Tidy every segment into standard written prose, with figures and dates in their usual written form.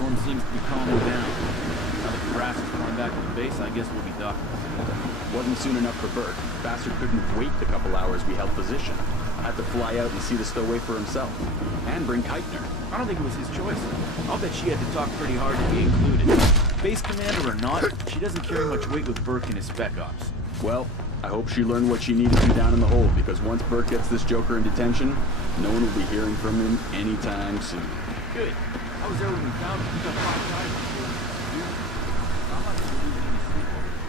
Storm seems to be calming down. Now that the brass is flying back to the base, I guess we'll be docking. Wasn't soon enough for Bert. Bastard couldn't wait the couple hours we held position. Had to fly out and see the stowaway for himself. And bring Keitner. I don't think it was his choice. I'll bet she had to talk pretty hard to be included. Base commander or not, she doesn't carry much weight with Burke and his spec ops. Well, I hope she learned what she needed to down in the hold, because once Bert gets this joker in detention, no one will be hearing from him anytime soon. Good. I was there when we found him. He got 5 guys before he was I'm not going to lose any sleep over it.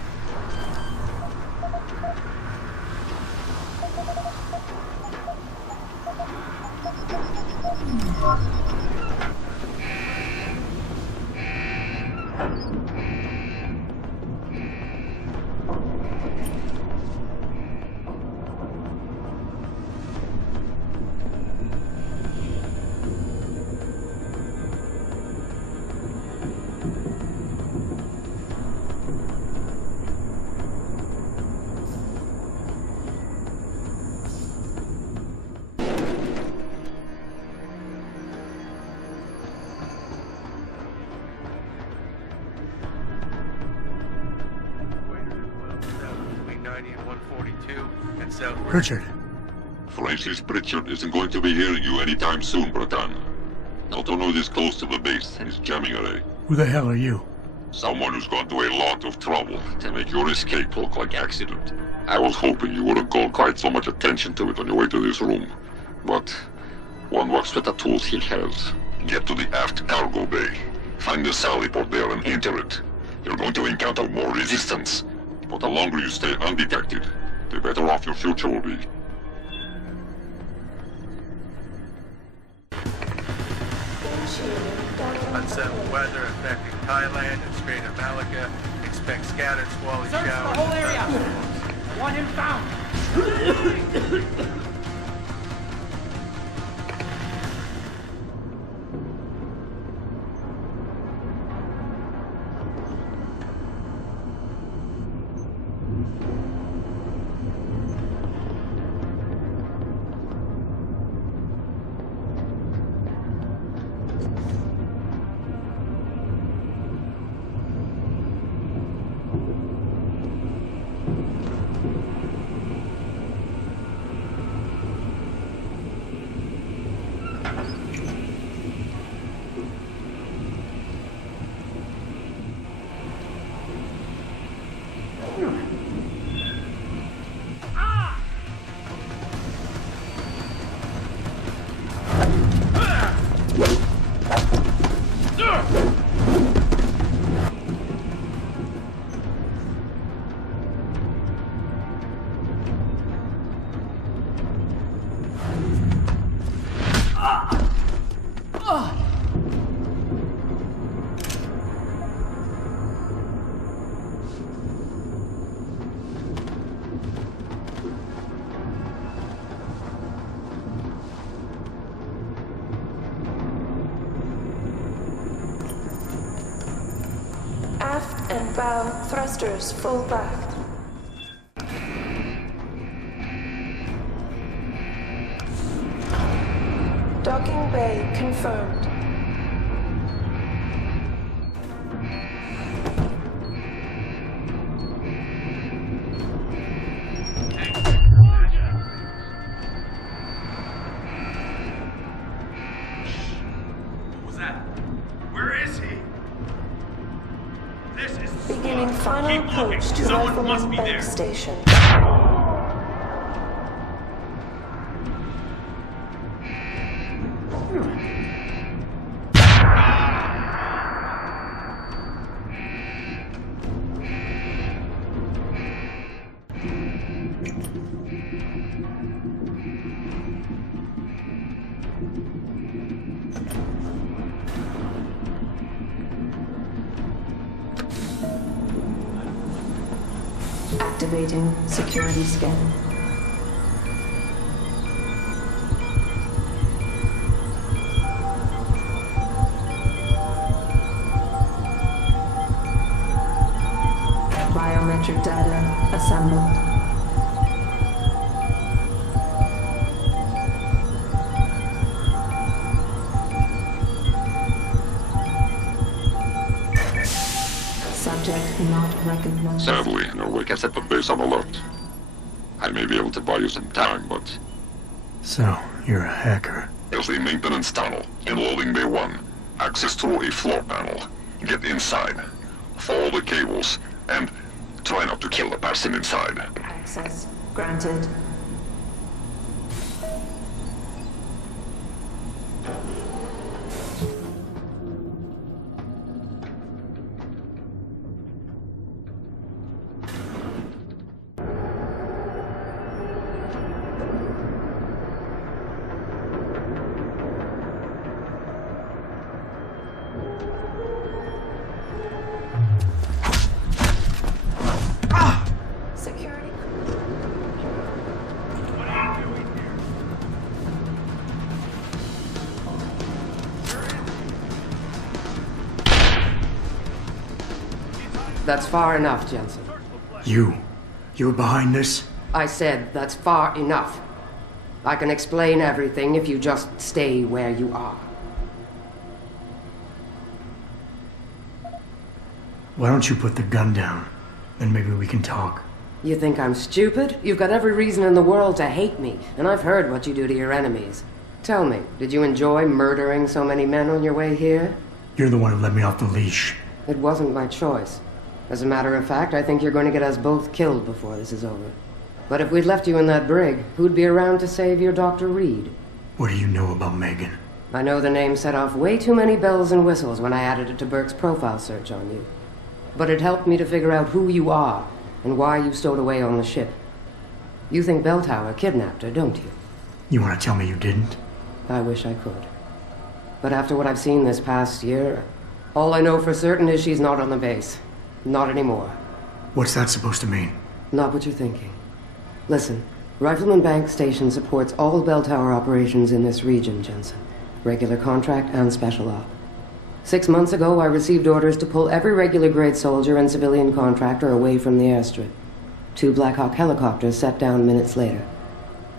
Richard. Francis Pritchard isn't going to be hearing you anytime soon, Breton. Not only this close to the base, he's jamming away. Who the hell are you? Someone who's gone to a lot of trouble to make your escape look like accident. I was hoping you wouldn't call quite so much attention to it on your way to this room. But one works with the tools he has. Get to the aft cargo bay. Find the sally port there and enter it. You're going to encounter more resistance. But the longer you stay undetected, the better off your future will be. Unsettled weather affecting Thailand and Strait of Malacca. Expect scattered squally Search showers. the whole area! Want him found! Aft and bow thrusters full back. Docking bay confirmed. What was that? Where is he? This is Beginning final Keep looking. approach to Someone must Rifleman be Bank there. Station. Activating security scan. Biometric data assembled. Subject not recognized. Sadly, Norway has set the base on alert. I may be able to buy you some time, but So, you're a hacker. there's the maintenance tunnel in loading bay 1. Access through a floor panel. Get inside. Follow the cables, and try not to kill the person inside. Access granted. Security. That's far enough, Jensen. You're behind this? I said that's far enough. I can explain everything if you just stay where you are. Why don't you put the gun down? Then maybe we can talk. You think I'm stupid? You've got every reason in the world to hate me, and I've heard what you do to your enemies. Tell me, did you enjoy murdering so many men on your way here? You're the one who let me off the leash. It wasn't my choice. As a matter of fact, I think you're going to get us both killed before this is over. But if we'd left you in that brig, who'd be around to save your Dr. Reed? What do you know about Megan? I know the name set off way too many bells and whistles when I added it to Burke's profile search on you. But it helped me to figure out who you are and why you stowed away on the ship. You think Bell Tower kidnapped her, don't you? You want to tell me you didn't? I wish I could. But after what I've seen this past year, all I know for certain is she's not on the base. Not anymore. What's that supposed to mean? Not what you're thinking. Listen, Rifleman Bank Station supports all Bell Tower operations in this region, Jensen. Regular contract and special op. 6 months ago, I received orders to pull every regular grade soldier and civilian contractor away from the airstrip. 2 Black Hawk helicopters set down minutes later.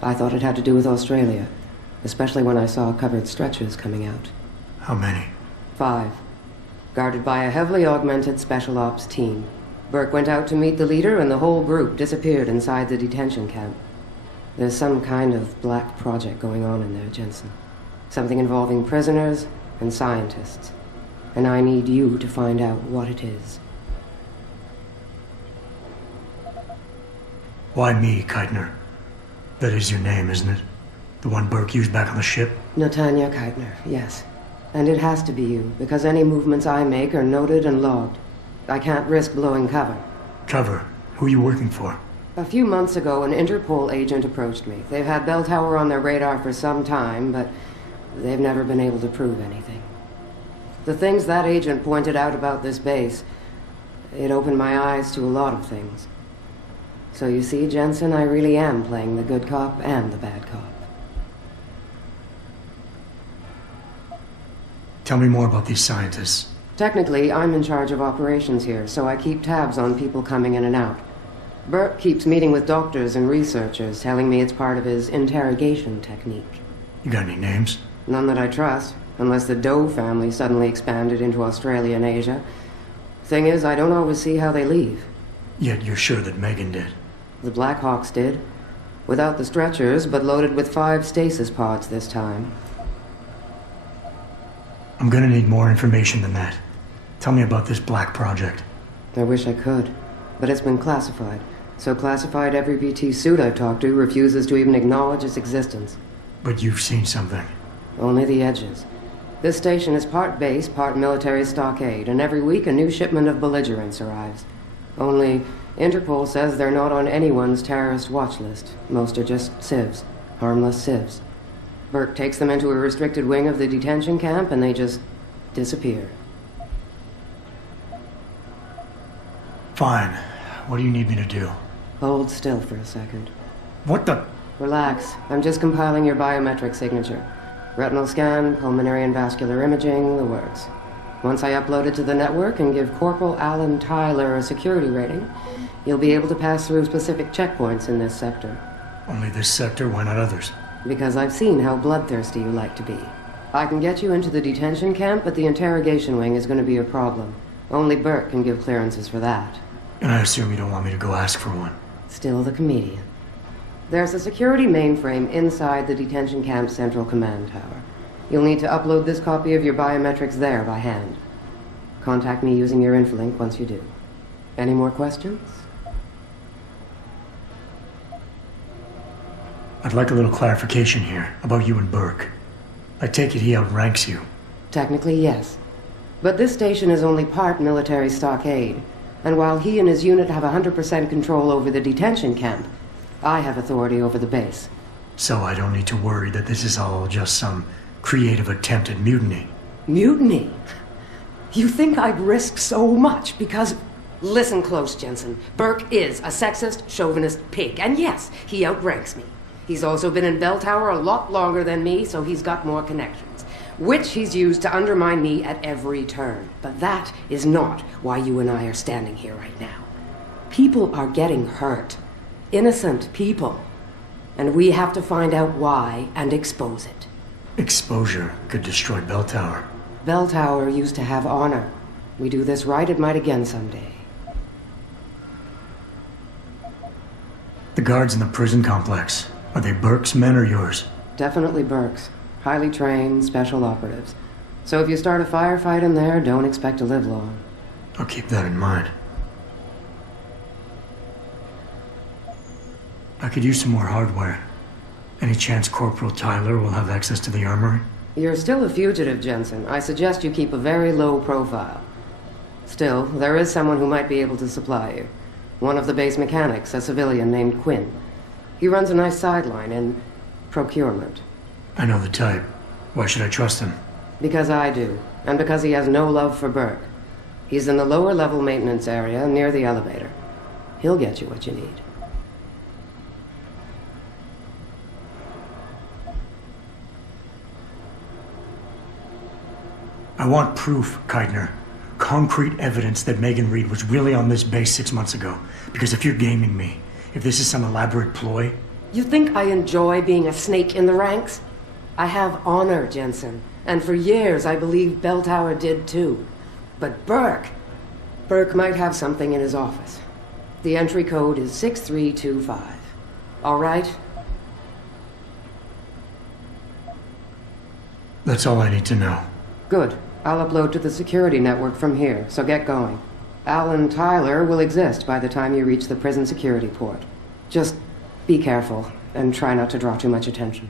I thought it had to do with Australia, especially when I saw covered stretchers coming out. How many? 5. Guarded by a heavily augmented special ops team. Burke went out to meet the leader and the whole group disappeared inside the detention camp. There's some kind of black project going on in there, Jensen. Something involving prisoners and scientists. And I need you to find out what it is. Why me, Keitner? That is your name, isn't it? The one Burke used back on the ship? Natanya Keitner, yes. And it has to be you, because any movements I make are noted and logged. I can't risk blowing cover. Cover? Who are you working for? A few months ago, an Interpol agent approached me. They've had Bell Tower on their radar for some time, but they've never been able to prove anything. The things that agent pointed out about this base, it opened my eyes to a lot of things. So you see, Jensen, I really am playing the good cop and the bad cop. Tell me more about these scientists. Technically, I'm in charge of operations here, so I keep tabs on people coming in and out. Burke keeps meeting with doctors and researchers, telling me it's part of his interrogation technique. You got any names? None that I trust, unless the Doe family suddenly expanded into Australia and Asia. Thing is, I don't always see how they leave. Yet you're sure that Megan did. The Blackhawks did. Without the stretchers, but loaded with 5 stasis pods this time. I'm gonna need more information than that. Tell me about this black project. I wish I could, but it's been classified. So classified every BT suit I've talked to refuses to even acknowledge its existence. But you've seen something. Only the edges. This station is part base, part military stockade, and every week a new shipment of belligerents arrives. Only, Interpol says they're not on anyone's terrorist watch list. Most are just civs. Harmless civs. Burke takes them into a restricted wing of the detention camp and they just disappear. Fine. What do you need me to do? Hold still for a second. What the? Relax. I'm just compiling your biometric signature. Retinal scan, pulmonary and vascular imaging, the works. Once I upload it to the network and give Corporal Alan Tyler a security rating, you'll be able to pass through specific checkpoints in this sector. Only this sector, why not others? Because I've seen how bloodthirsty you like to be. I can get you into the detention camp, but the interrogation wing is going to be a problem. Only Burke can give clearances for that. And I assume you don't want me to go ask for one. Still the comedian. There's a security mainframe inside the detention camp's central command tower. You'll need to upload this copy of your biometrics there by hand. Contact me using your infolink once you do. Any more questions? I'd like a little clarification here about you and Burke. I take it he outranks you. Technically, yes. But this station is only part military stockade. And while he and his unit have 100% control over the detention camp, I have authority over the base. So I don't need to worry that this is all just some creative attempt at mutiny. Mutiny? You think I'd risk so much because... Listen close, Jensen. Burke is a sexist, chauvinist pig. And yes, he outranks me. He's also been in Bell Tower a lot longer than me, so he's got more connections, which he's used to undermine me at every turn. But that is not why you and I are standing here right now. People are getting hurt. Innocent people. And we have to find out why and expose it. Exposure could destroy Bell Tower. Bell Tower used to have honor. We do this right, it might again someday. The guards in the prison complex, are they Burke's men or yours? Definitely Burke's. Highly trained, special operatives. So if you start a firefight in there, don't expect to live long. I'll keep that in mind. I could use some more hardware. Any chance Corporal Tyler will have access to the armory? You're still a fugitive, Jensen. I suggest you keep a very low profile. Still, there is someone who might be able to supply you. One of the base mechanics, a civilian named Quinn. He runs a nice sideline in procurement. I know the type. Why should I trust him? Because I do, and because he has no love for Burke. He's in the lower level maintenance area near the elevator. He'll get you what you need. I want proof, Keitner. Concrete evidence that Megan Reed was really on this base 6 months ago. Because if you're gaming me, if this is some elaborate ploy... You think I enjoy being a snake in the ranks? I have honor, Jensen. And for years I believed Bell Tower did too. But Burke might have something in his office. The entry code is 6325. All right? That's all I need to know. Good. I'll upload to the security network from here, so get going. Alan Tyler will exist by the time you reach the prison security port. Just be careful, and try not to draw too much attention.